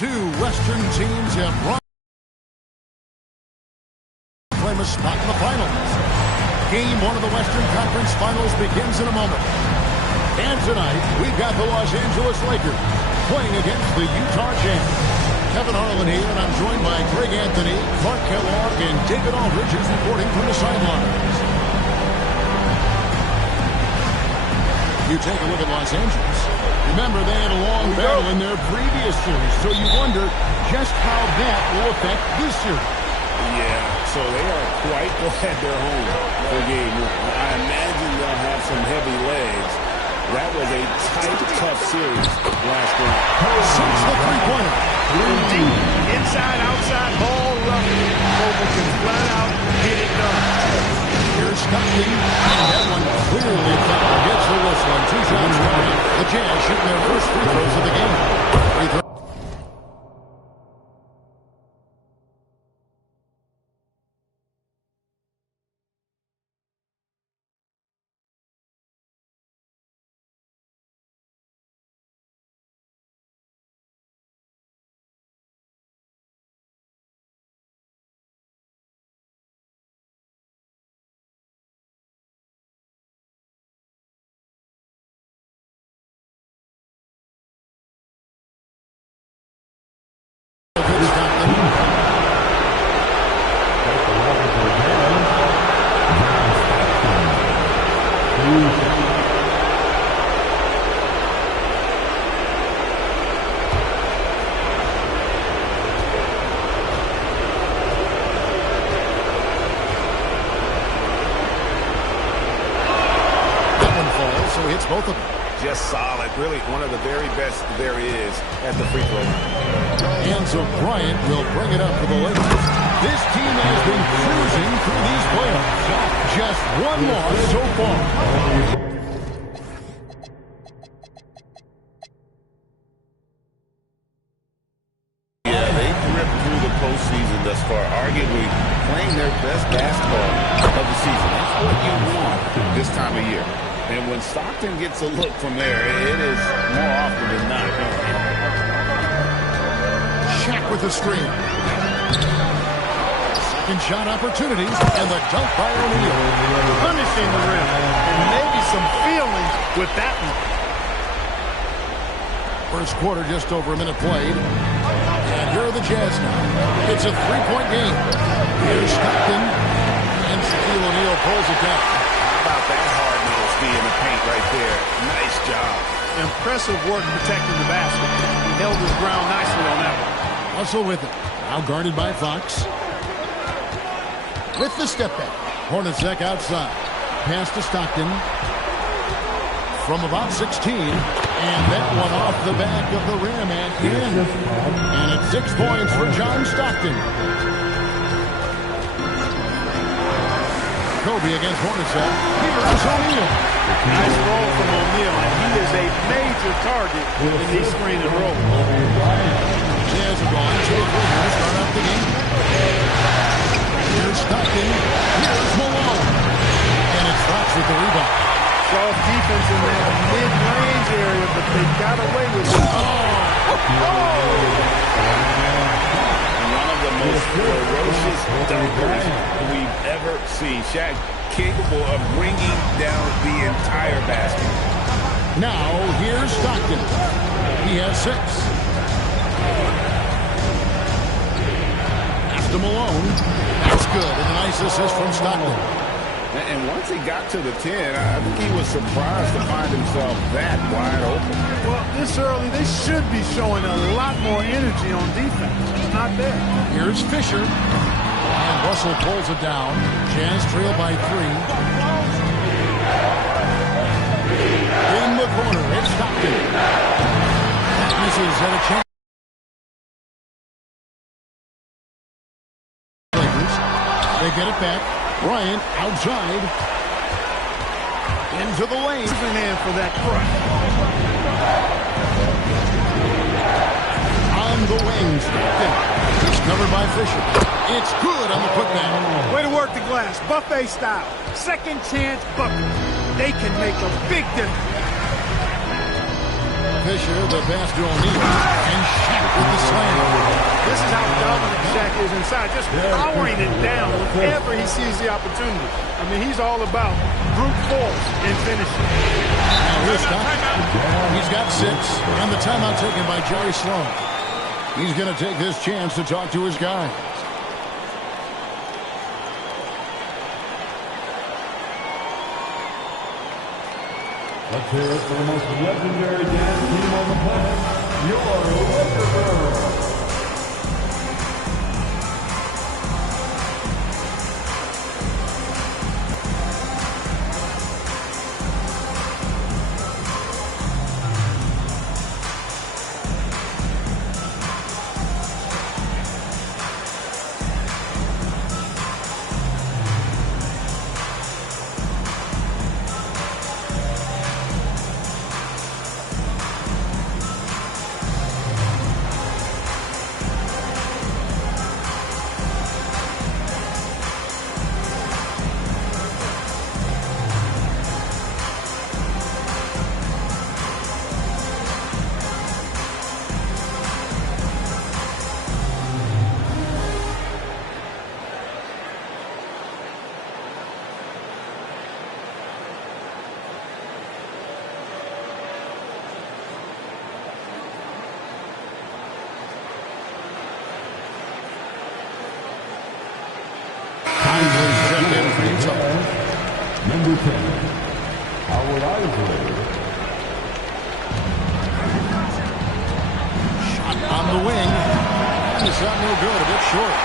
two Western teams have run claim a spot in the finals. Game one of the Western Conference Finals begins in a moment. And tonight, we've got the Los Angeles Lakers playing against the Utah Jazz. Kevin Harlan here, and I'm joined by Greg Anthony, Clark Kellogg, and David Aldridge is reporting from the sidelines. You take a look at Los Angeles. Remember, they had a long battle in their previous series, so you wonder just how that will affect this series. Yeah, so they are quite glad they're home for game one. I imagine they'll have some heavy legs. That was a tight, tough series last round. Since the three-pointer. Deep, inside, outside, ball running. Mobile can flat out get it done. Here's Stockton. And that one clearly fouled. Gets the whistle and 2 shots coming. The Jazz shooting their first free throws of the game. Free throw. Hits both of them. Just solid. Really one of the very best there is at the free throw line. And so Bryant will bring it up for the Lakers. This team has been cruising through these playoffs. Just one loss so far. Yeah, they've ripped through the postseason thus far, arguably playing their best basketball of the season. That's what you want this time of year. And when Stockton gets a look from there, it is more often than not. Shaq with the screen. Second shot opportunities, and the dunk by O'Neal. Punishing the rim, and maybe some feeling with that one. First quarter, just over a minute played. And here are the Jazz now. It's a three-point game. Here's Stockton, and Shaquille O'Neal pulls it down. How about that hard in the paint right there. Nice job. Impressive work protecting the basket. He held his ground nicely on that one. Russell with it. Now guarded by Fox. With the step back. Hornacek outside. Pass to Stockton. From about 16. And that one off the back of the rim and in. And it's 6 points for John Stockton. Kobe against Hornacek. Here's O'Neal. Nice roll from O'Neal, and he is a major target in these screen and roll. Jazz are gone 2 of 3 to start out the game. Here's Stockton. Here's Malone. And it's Fox with the rebound. Soft defense in that mid-range area, but they got away with it. One of the most ferocious dunkers we've ever seen. Shaq capable of bringing down the entire basket. Now, here's Stockton. He has 6. After Malone. That's good. And a nice assist from Stockton. And once he got to the 10, I think he was surprised to find himself that wide open. Well, this early, they should be showing a lot more energy on defense. It's not there. Here's Fisher. And Russell pulls it down. Jazz trail by 3. In the corner, it's Stockton. Misses at a chance. Lakers. They get it back. Bryant outside. Into the lane. In for that crush. On the wings. It's covered by Fisher. It's good on the putback. Way to work the glass. Buffet style. Second chance bucket. They can make a big difference. Fisher, the pass to O'Neal. And Shaq with the slam. is inside, just powering it down whenever he sees the opportunity. I mean, he's all about brute force in finishing. Now here's Stockton. He's got 6, and the timeout taken by Jerry Sloan. He's going to take this chance to talk to his guys. Let's hear it for the most legendary dance team on the planet, your Laker Girls. Number 10, Howard Isley. Shot on the wing. It's not no good, a bit short.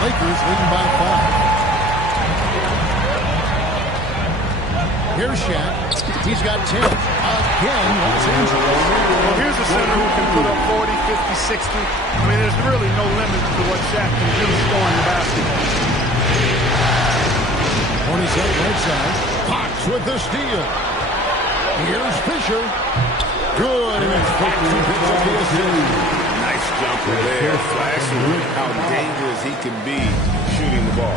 Lakers leading by 5. Here's Shaq. He's got 10. Again, Los Angeles. Well, here's a center who can put up 40, 50, 60. I mean, there's really no limit to what Shaq can do scoring the basketball. 27 right side. Fox with the steal. Here's Fisher. Good. And it's nice jumper there, flashing how dangerous he can be shooting the ball.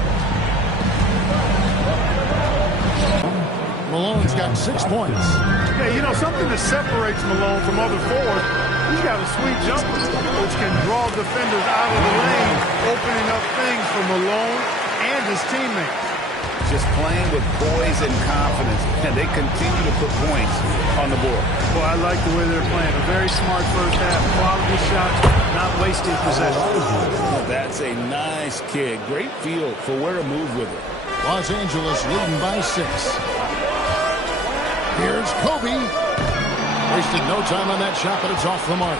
Malone's got 6 points. Yeah, you know, something that separates Malone from other forwards, he's got a sweet jumper, which can draw defenders out of the lane, opening up things for Malone and his teammates. Just playing with poise and confidence, and they continue to put points on the board. Well, I like the way they're playing. A very smart first half, quality shots, not wasting possession. That's a nice kick. Great feel for where to move with it. Los Angeles leading by 6. Here's Kobe. Wasted no time on that shot, but it's off the mark.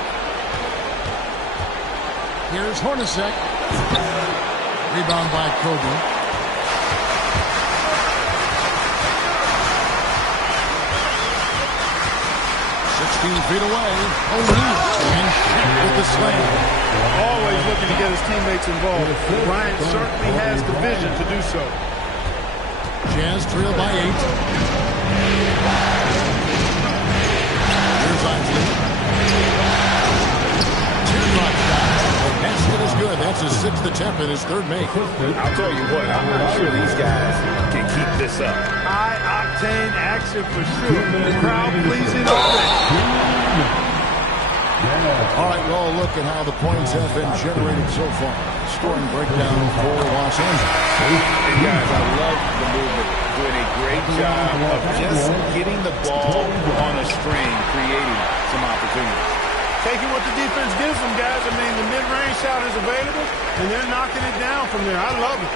Here's Hornacek. Rebound by Kobe. 16 feet away. O'Neal and Shaq with the slam. Always looking to get his teammates involved. Bryant certainly has the vision to do so. Jazz trail by 8. Here's Isley. Teardrop shot. The basket is good. That's his 6th attempt and his 3rd make. I'll tell you what, I'm not sure these guys can keep this up. High-octane action for sure. Crowd pleasing already. All right, well, look at how the points have been generated so far. Scoring breakdown for Los Angeles. And guys, I love the movement. Doing a great job of just getting the ball on a string, creating some opportunities. Taking what the defense gives them, guys. I mean, the mid-range shot is available, and they're knocking it down from there. I love it.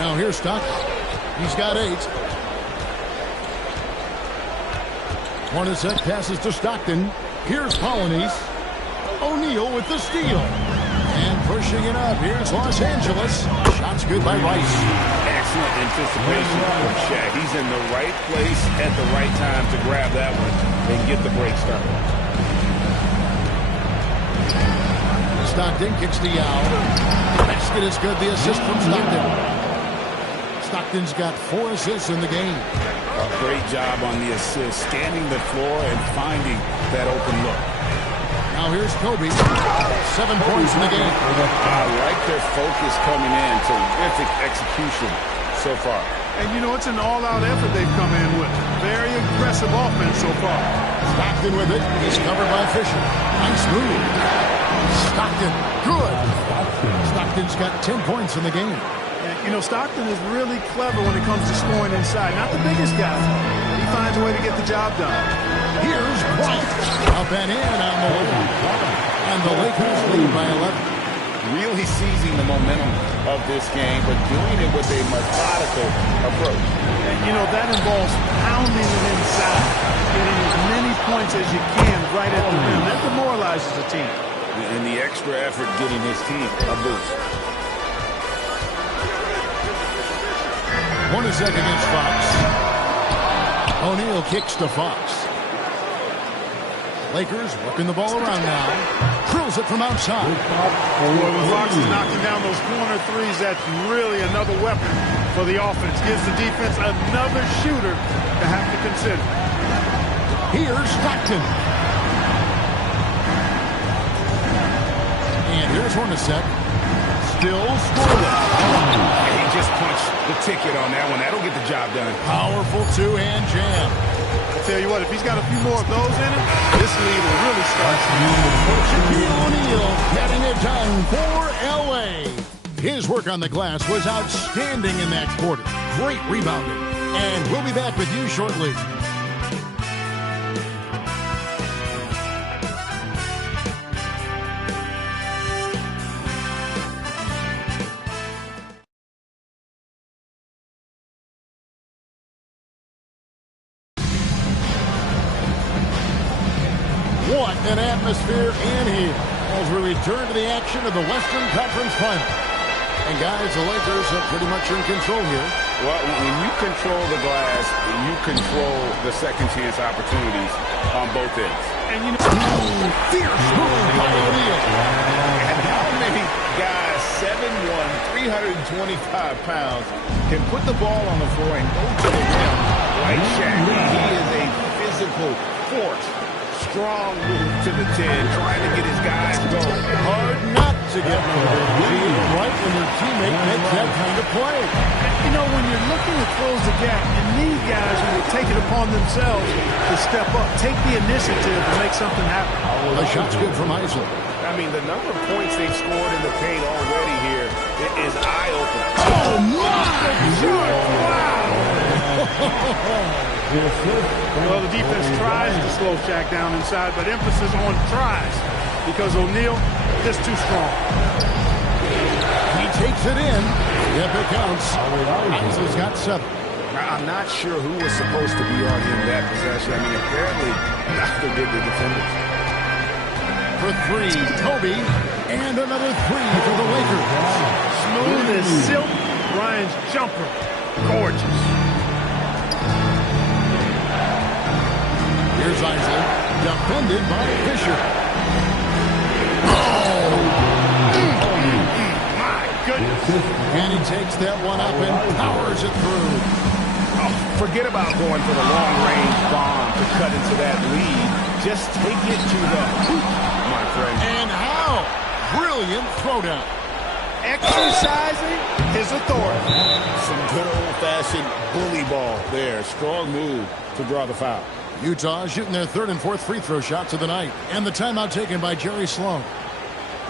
Now here's Stockton. He's got 8. Hornacek passes to Stockton. Here's Polonese. O'Neal with the steal. And pushing it up. Here's Los Angeles. Shot's good by Rice. Excellent anticipation from Shaq. He's in the right place at the right time to grab that one and get the break started. Stockton kicks the out. The basket is good. The assist from Stockton. Stockton's got 4 assists in the game. A great job on the assist, scanning the floor and finding that open look. Now here's Kobe. 7 points in the game. I like their focus coming in. Terrific execution so far. And, you know, it's an all-out effort they've come in with. Very aggressive offense so far. Stockton with it. He's covered by Fisher. Nice move. Stockton. Good. Stockton Stockton's got 10 points in the game. You know, Stockton is really clever when it comes to scoring inside. Not the biggest guy. He finds a way to get the job done. Here's Bryant. Up and in on the lead. And the Lakers lead by 11. Really seizing the momentum of this game, but doing it with a methodical approach. And, you know, that involves pounding it inside, getting as many points as you can right at the rim. That demoralizes the team. And the extra effort getting his team a boost. One is second against Fox. O'Neal kicks to Fox. Lakers working the ball around now. Drills it from outside. When Fox is knocking down those corner threes, that's really another weapon for the offense. Gives the defense another shooter to have to consider. Here's Stockton. And here's Hornacek. Still scoreless. He just punched the ticket on that one. That'll get the job done. Powerful two-hand jam. I tell you what, if he's got a few more of those in him, this lead will really start. Shaquille O'Neal getting it done for L.A. His work on the glass was outstanding in that quarter. Great rebounding. And we'll be back with you shortly. What an atmosphere in here as we return to the action of the Western Conference Final. And guys, the Lakers are pretty much in control here. Well, when you control the glass, you control the second chance opportunities on both ends. And you know, Fierce move by O'Neal. And how many guys, 7'1", 325 pounds, can put the ball on the floor and go to the rim like Shaq? He is a physical force. Strong move to the 10, trying to get his guys going. Hard not to get moved. Right when your teammate makes that kind of play. You know, when you're looking to close the gap, you need guys who will take it upon themselves to step up, take the initiative to make something happen. The shot's good from Isaac. I mean, the number of points they've scored in the paint already here is eye-opening. Oh, my God! Well, the defense tries to slow Shaq down inside, but emphasis on tries because O'Neal is too strong. He takes it in. Yep, it counts. Isaac's got 7. I'm not sure who was supposed to be on him that possession. I mean, apparently, neither did the defenders. For 3, Kobe, and another 3 for the Lakers. Smooth as silk. Bryant's jumper, gorgeous. Here's Isaac, defended by Fisher. My goodness. And he takes that one up and powers it through. Oh, forget about going for the long-range bomb to cut into that lead. Just take it to the hoop, my friend. And how? Brilliant throwdown. Exercising his authority. Some good old-fashioned bully ball there. Strong move to draw the foul. Utah shooting their 3rd and 4th free throw shots of the night. And the timeout taken by Jerry Sloan.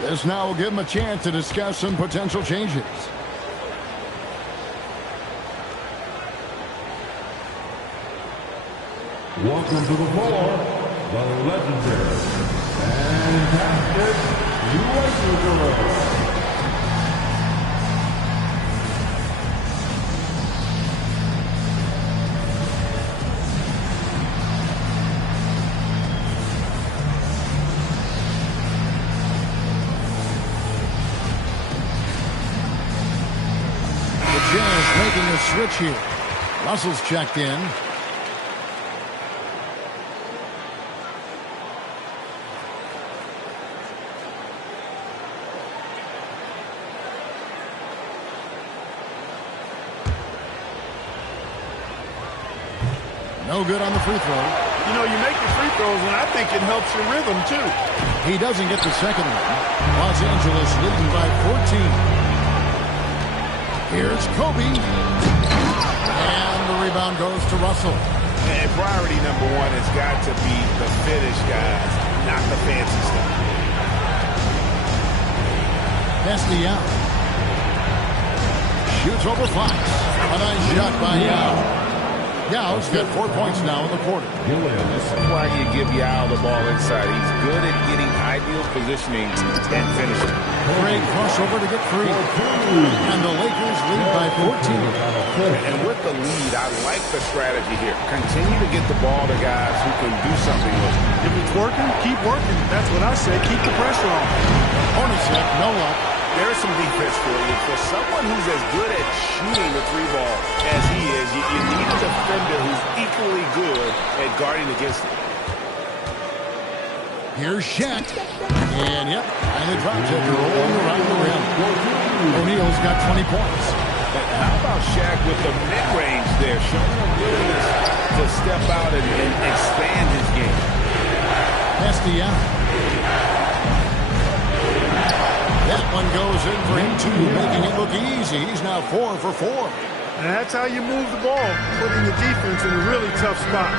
This now will give him a chance to discuss some potential changes. Welcome to the floor, the legendary fantastic Lakers. Making a switch here. Russell's checked in. No good on the free throw. You know, you make your free throws, and I think it helps your rhythm, too. He doesn't get the second one. Los Angeles leading by 14. Here's Kobe. And the rebound goes to Russell. And priority number 1 has got to be the finish, guys, not the fancy stuff. That's the out. shoots over Fox. A nice shot by Yao. Yao's got 4 points now in the quarter. This is why you give Yao the ball inside. He's good at getting ideal positioning and finishing. Great crossover to get free. And the Lakers lead by 14. And with the lead, I like the strategy here. Continue to get the ball to guys who can do something with it. If it's working, keep working. That's what I say. Keep the pressure on. Hornacek, no luck. There's some defense for you. For someone who's as good at shooting the three ball as he is, you need a defender who's equally good at guarding against it. Here's Shaq. And, yep, and the drop checker rolling around the rim. O'Neal's got 20 points. How about Shaq with the mid-range there, showing a willingness to step out and expand his game. Castellanos. That one goes in for him, too, making it look easy. He's now 4 for 4. And that's how you move the ball, putting the defense in a really tough spot.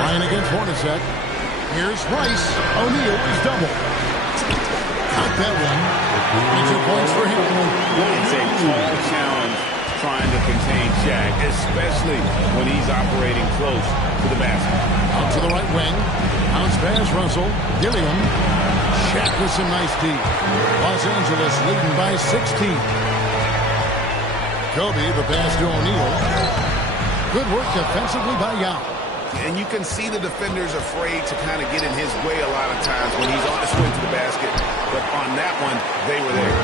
Ryan against Hornacek. Here's Rice. O'Neal is double. Got that one. And 2 points for him. It's a tall challenge trying to contain Shaq, especially when he's operating close to the basket. Out to the right wing. Bounce pass, Russell. Gilliam. Shaq with some nice deep. Los Angeles leading by 16. Kobe, the pass to O'Neal. Good work defensively by Yao. And you can see the defenders afraid to kind of get in his way a lot of times when he's on his way to the basket. But on that one, they were there.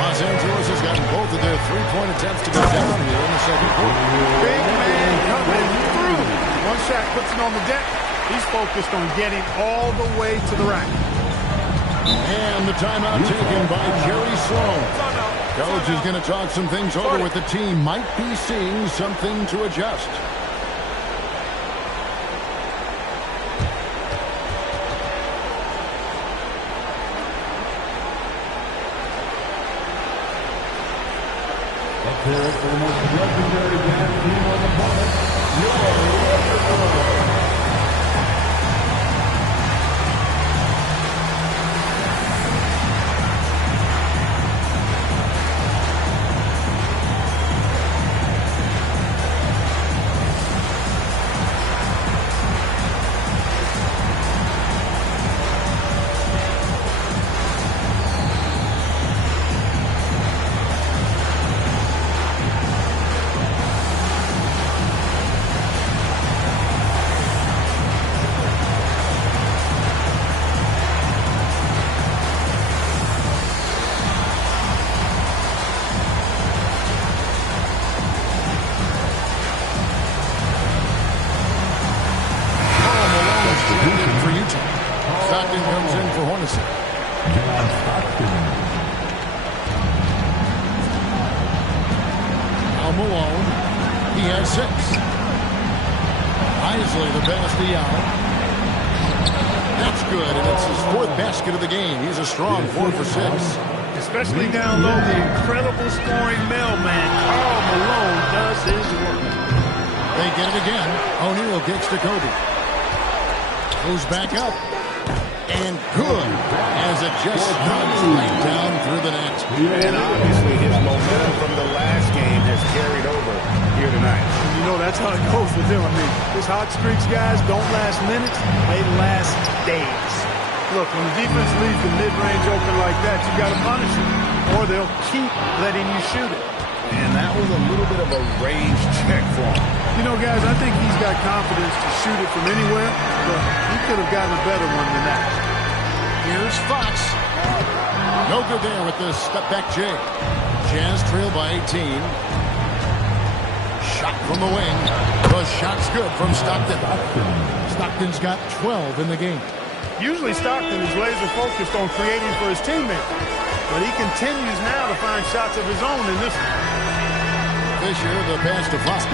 Los Angeles has gotten both of their three-point attempts to go down here in the second quarter. Big man coming through. Once Shaq puts it on the deck, he's focused on getting all the way to the rack. And the timeout taken by Jerry Sloan. Coach is going to talk some things over with the team. Might be seeing something to adjust. Let's hear it for the most legendary dance team on the planet, your Malone. He has 6. Isley, the pass to Yao. That's good, and it's his 4th basket of the game. He's a strong 4 for 6. Especially down low, the incredible scoring mailman, Karl Malone, does his work. They get it again. O'Neal gets to Kobe. Goes back up. And good, as it just snugs right down through the net. And obviously his momentum from the last game has carried over here tonight. You know, that's how it goes with him. I mean, his hot streaks, guys, don't last minutes. They last days. Look, when the defense leaves the mid-range open like that, you got to punish it, or they'll keep letting you shoot it. And that was a little bit of a range check for him. You know, guys, I think he's got confidence to shoot it from anywhere, but he could have gotten a better one than that. Here's Fox. No good there with the step-back J. Jazz trail by 18. Shot from the wing. The shot's good from Stockton. Stockton's got 12 in the game. Usually Stockton is laser-focused on creating for his teammates, but he continues now to find shots of his own in this one. Fisher, the pass to Fox.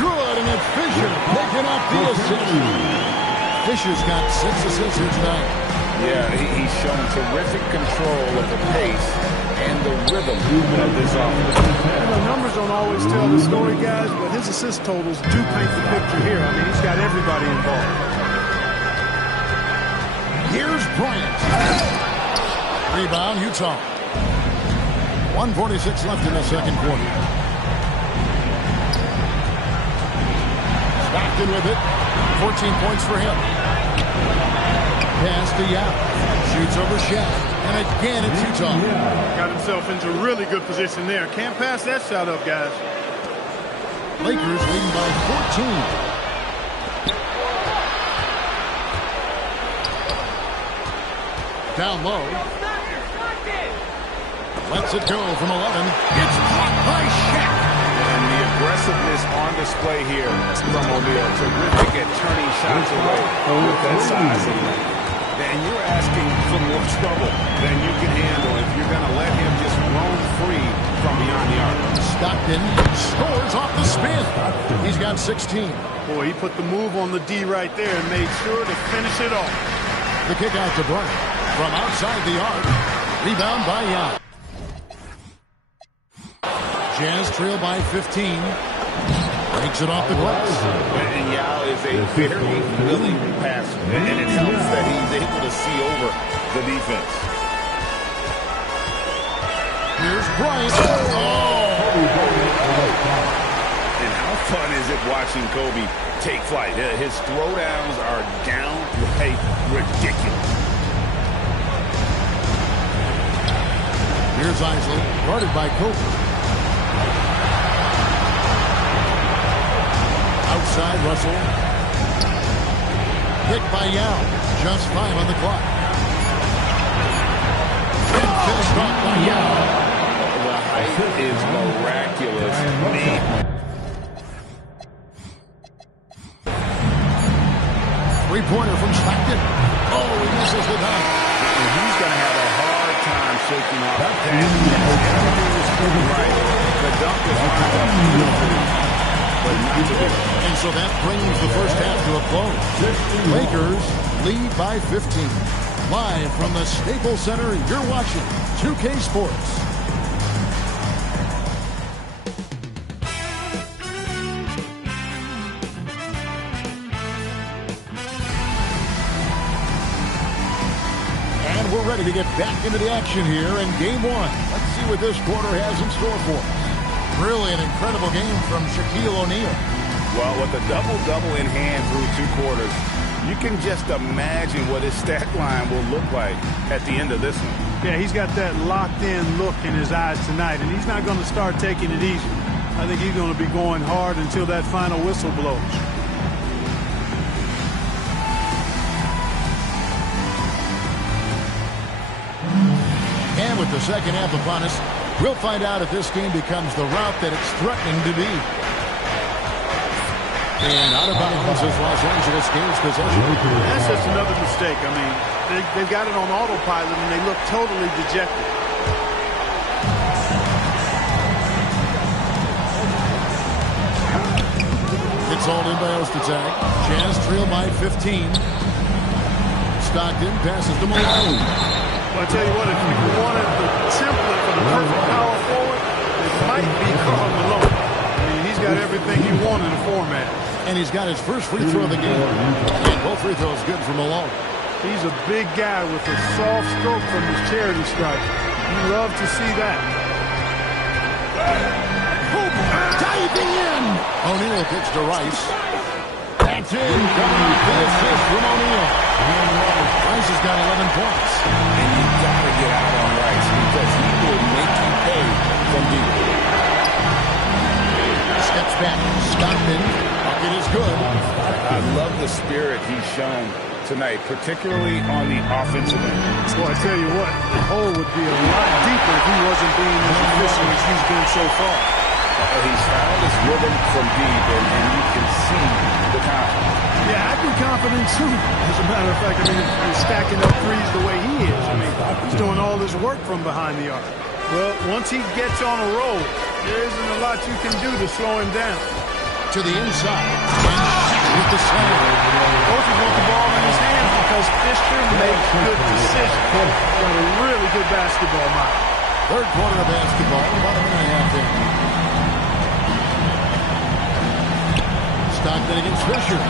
Good, and it's Fisher picking up the assist. Fisher's got 6 assists here tonight. Yeah, he's shown terrific control of the pace and the rhythm of this offense. You know, numbers don't always tell the story, guys, but his assist totals do paint the picture here. I mean, he's got everybody involved. Here's Bryant. Rebound, Utah. 1:46 left in the second quarter. Stockton with it. 14 points for him. Pass to Yao. Shoots over Shaq. And again, it's Utah. Got himself into really good position there. Can't pass that shot up, guys. Lakers leading by 14. Down low. Lets it go from 11. It's blocked by Shaq. And the aggressiveness on display here from O'Neal. Terrific at turning shots away with that size and length. And you're asking for more trouble than you can handle if you're going to let him just roam free from beyond the arc. Stockton scores off the spin. He's got 16. Boy, he put the move on the D right there and made sure to finish it off. The kick out to Bryant. From outside the arc. Rebound by Yao. Jazz trail by 15. Breaks it off the glass. And Yao is a very willing passer. And it helps that he's able to see over the defense. Here's Bryant. Oh! And how fun is it watching Kobe take flight? His throwdowns are downright ridiculous. Here's Isley, guarded by Kobe. Outside Russell. Hit by Yao. Just 5 on the clock. And finished off by Yao. The height is miraculous. Three-pointer from Stockton. Oh, he misses the dunk. And he's going to have a hard time shaking off that. Everything is right. The dunk is lined up beautifully, but not to do. And so that brings the first half to a close. Lakers lead by 15. Live from the Staples Center, you're watching 2K Sports. And we're ready to get back into the action here in Game 1. Let's see what this quarter has in store for us. Really an incredible game from Shaquille O'Neal. Well, with a double-double in hand through 2 quarters, you can just imagine what his stat line will look like at the end of this one. Yeah, he's got that locked-in look in his eyes tonight, and he's not going to start taking it easy. I think he's going to be going hard until that final whistle blows. And with the second half upon us, we'll find out if this game becomes the route that it's threatening to be. And out of bounds is Los Angeles gains possession. That's just another mistake. I mean, they've got it on autopilot, and they look totally dejected. It's all in by Ostacek. Jazz trail by 15. Stockton passes to Malone. Well, I tell you what, if you wanted the template for the perfect power forward, it might be Karl Malone. I mean, he's got everything you want in the format. And he's got his first free throw of the game. And both free throws good for Malone. He's a big guy with a soft stroke from his charity stripe. You love to see that. Diving in. O'Neal kicks to Rice. That's in. Coming off the assist from O'Neal. Rice has got 11 points. And you got to get out on Rice because he will make you pay from deep. Steps back. Stockton. Bucket is good. I love the spirit he's shown tonight, particularly on the offensive end. Well, I tell you what, the hole would be a lot deeper if he wasn't being as efficient as he's been so far. He's found his rhythm from deep, and you can see the confidence. Yeah, I'd be confident too. As a matter of fact, I mean, he's stacking up threes the way he is. I mean, he's doing all this work from behind the arc. Well, once he gets on a roll, there isn't a lot you can do to slow him down. To the inside. And with the slam. Coaches want the ball in his hands because Fisher makes good decisions. Got a really good basketball mind. Third quarter of basketball, about a minute and a half in. Stockton against Fisher.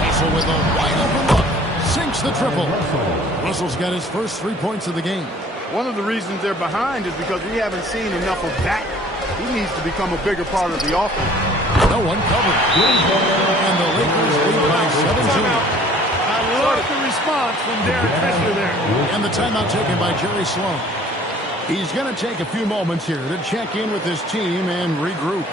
Russell with a wide open look. Sinks Makes the triple. Russell's got his first 3 points of the game. One of the reasons they're behind is because we haven't seen enough of that. He needs to become a bigger part of the offense. No one covered. And the Lakers lead by 17. I love the response from Derek Fisher there. And the timeout taken by Jerry Sloan. He's going to take a few moments here to check in with his team and regroup.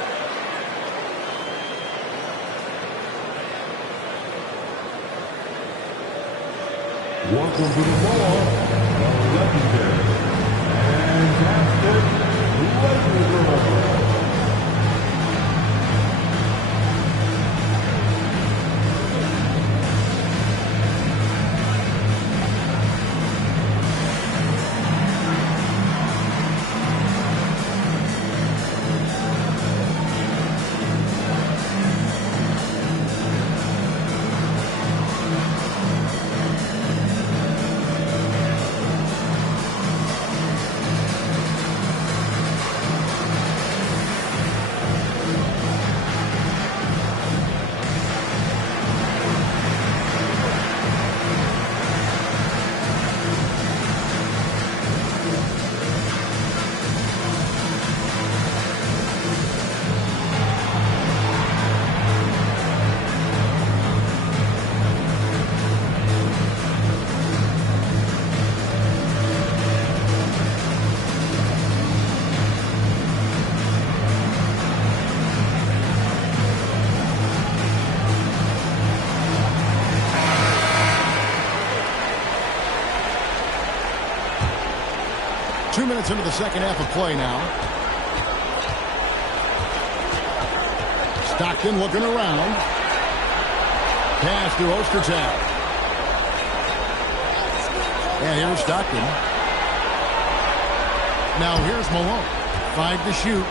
Welcome to the ball, the legendary, fantastic Lakers. 2 minutes into the second half of play now. Stockton looking around. Pass to Ostertag. And here's Stockton. Now here's Malone. 5 to shoot.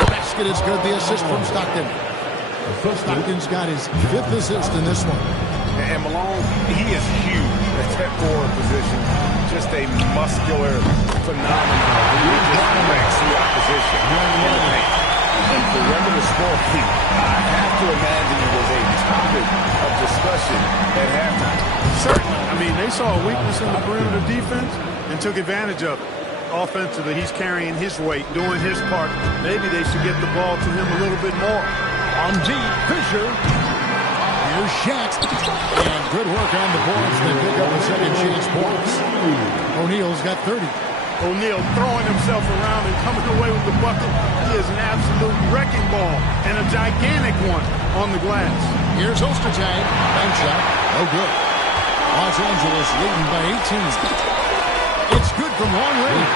The basket is good. The assist from Stockton. Stockton's got his 5th assist in this one. And Malone, he is huge at that forward position. Just a muscular phenomenon. He just wrecks the opposition in the paint. And for regular scoring, I have to imagine it was a topic of discussion at halftime. Certainly. I mean, they saw a weakness in the perimeter defense and took advantage of it. Offensively, he's carrying his weight, doing his part. Maybe they should get the ball to him a little bit more. On deep, Fisher. Here's Shaq. And good work on the boards. They pick up a second chance points. O'Neal's got 30. O'Neal throwing himself around and coming away with the bucket. He is an absolute wrecking ball and a gigantic one on the glass. Here's Ostertag. Bank shot. No good. Los Angeles leading by 18. It's good from long range.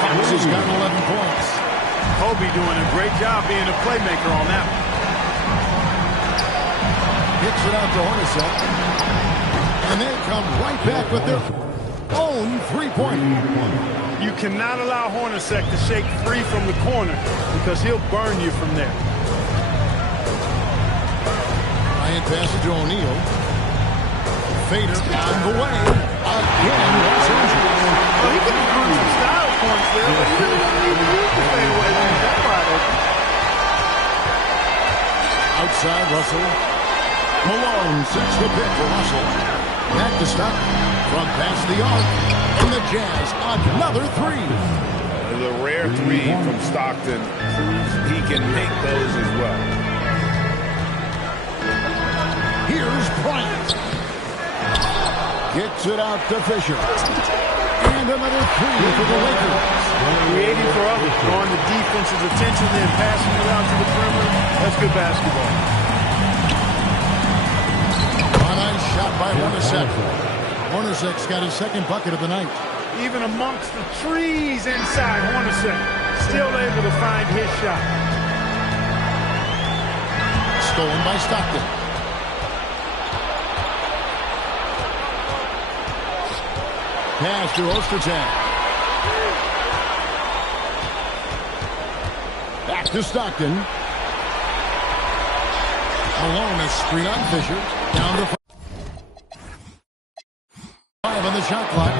Fox has got 11 points. Kobe doing a great job being a playmaker on that one. Hits it out to Hornacek. And they come right back with their own three-pointer. You cannot allow Hornacek to shake free from the corner because he'll burn you from there. Ryan passes to O'Neal. Fader on the way. Again, Los Angeles. Well, he could have earned some style points there, but he really doesn't need to use the fadeaway when he's that wide open. Outside Russell. Malone sets the pick for Russell. Back to stop. From past the arc. And the Jazz, another three. The rare three from Stockton. He can make those as well. Here's Bryant. Gets it out to Fisher. And another three for the Lakers. Creating for others, drawing the defense's attention, then passing it out to the perimeter. That's good basketball. A nice shot by Hornacek. Hornacek's got his second bucket of the night. Even amongst the trees inside, Hornacek still able to find his shot. Stolen by Stockton. Pass to Ostertag. Back to Stockton. Malone is screen on Fisher. Down to 5 on the shot clock.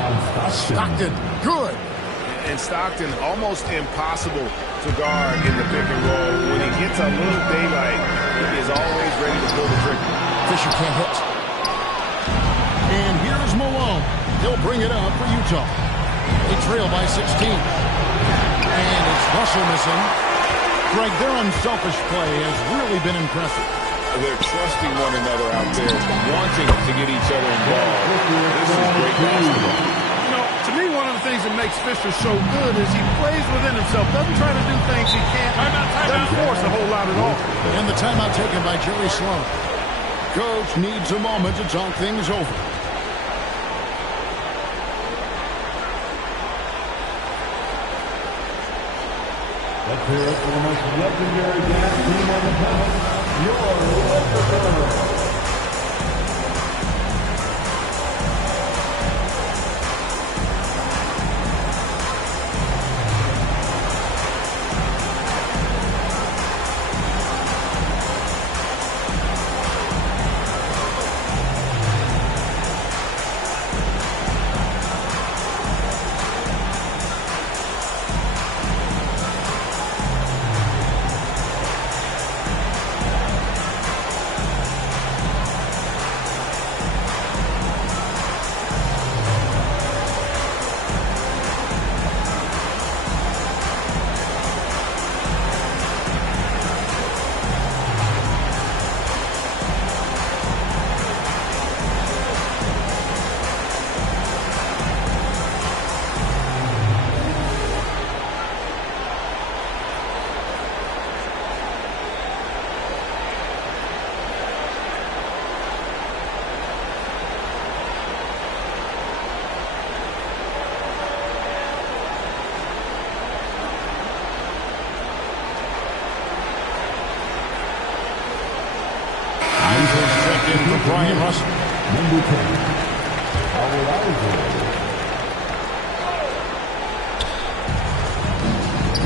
Stockton, good. And Stockton almost impossible to guard in the pick and roll. When he gets a little daylight, he is always ready to pull the trigger. Fisher can't hit. He'll bring it up for Utah. They trail by 16. And it's Russell missing. Greg, their unselfish play has really been impressive. They're trusting one another out there, wanting to get each other involved. This is great basketball. You know, to me, one of the things that makes Fisher so good is he plays within himself, doesn't try to do things he can't, doesn't force a whole lot at all. And the timeout taken by Jerry Sloan. Coach needs a moment to talk things over. Let's hear it for the most legendary dance team on the planet, your Western. Checked in for Brian Russell. Number 10, Howard Isaac.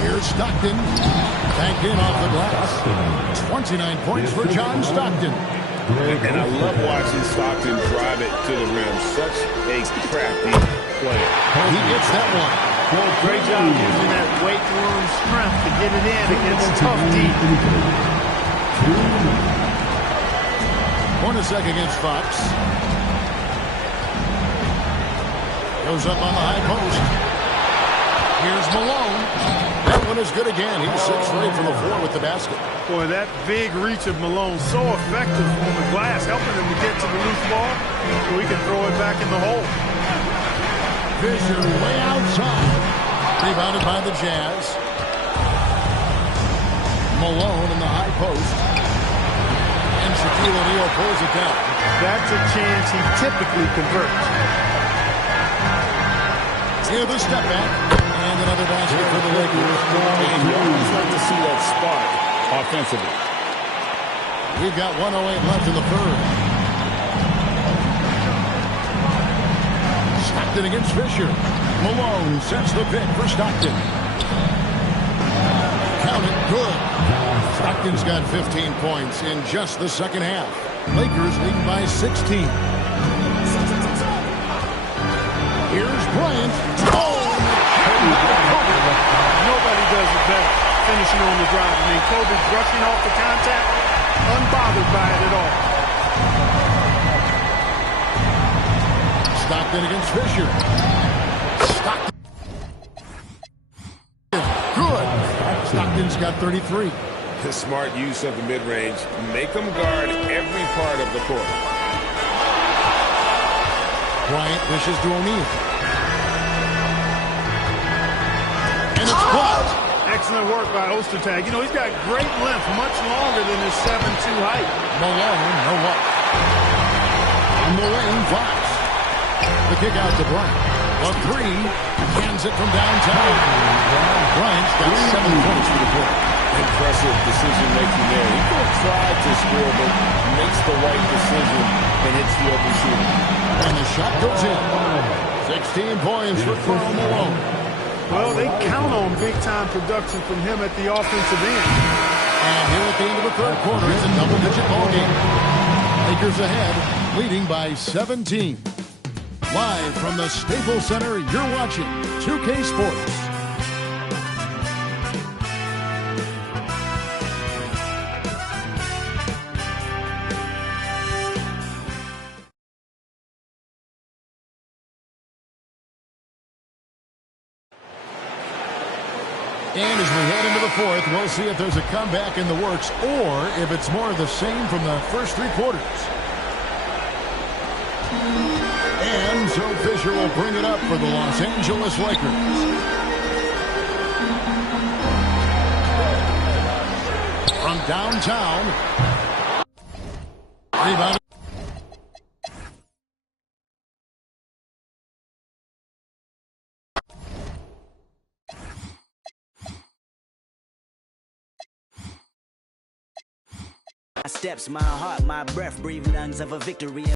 Here's Stockton. Back in off the glass. 29 points for John Stockton. And I love watching Stockton drive it to the rim. Such a crafty player. He gets that one. Great job using that weight room strength to get it in against tough deep. Hornacek against Fox. Goes up on the high post. Here's Malone. That one is good again. He's 6 for 8 from the floor with the basket. Boy, that big reach of Malone, so effective on the glass, helping him to get to the loose ball so he can throw it back in the hole. Fisher way outside. Rebounded by the Jazz. Malone in the high post. And Shaquille O'Neal pulls it down. That's a chance he typically converts. Here the step back. And another basket for the Lakers. And you always like to see that spark offensively. We've got 1:08 left in the third. Stockton against Fisher. Malone sets the pick for Stockton. Count it, good. Stockton's got 15 points in just the second half. Lakers leading by 16. Here's Bryant. Oh! Nobody does it better, finishing on the drive. I mean, Kobe brushing off the contact, unbothered by it at all. Stockton against Fisher. Stockton. Good. Stockton's got 33. The smart use of the mid-range. Make them guard every part of the court. Bryant dishes to O'Neal. And it's blocked. Excellent work by Ostertag. You know, he's got great length, much longer than his 7'2" height. Malone, no luck. And the lane flies. The kick out to Bryant. A three. Cans it from downtown. Bryant's got 7 points for the quarter. Impressive decision-making there. He could have tried to score, but makes the right decision and hits the open shooter. And the shot goes in. 16 points for Karl Malone. Well, they count on big-time production from him at the offensive end. And here at the end of the third quarter, it's a double-digit ball game. Lakers ahead, leading by 17. Live from the Staples Center, you're watching 2K Sports. And as we head into the fourth, we'll see if there's a comeback in the works or if it's more of the same from the first three quarters. And so Fisher will bring it up for the Los Angeles Lakers. From downtown. Rebound. My steps, my heart, my breath, breathe lungs of a victory.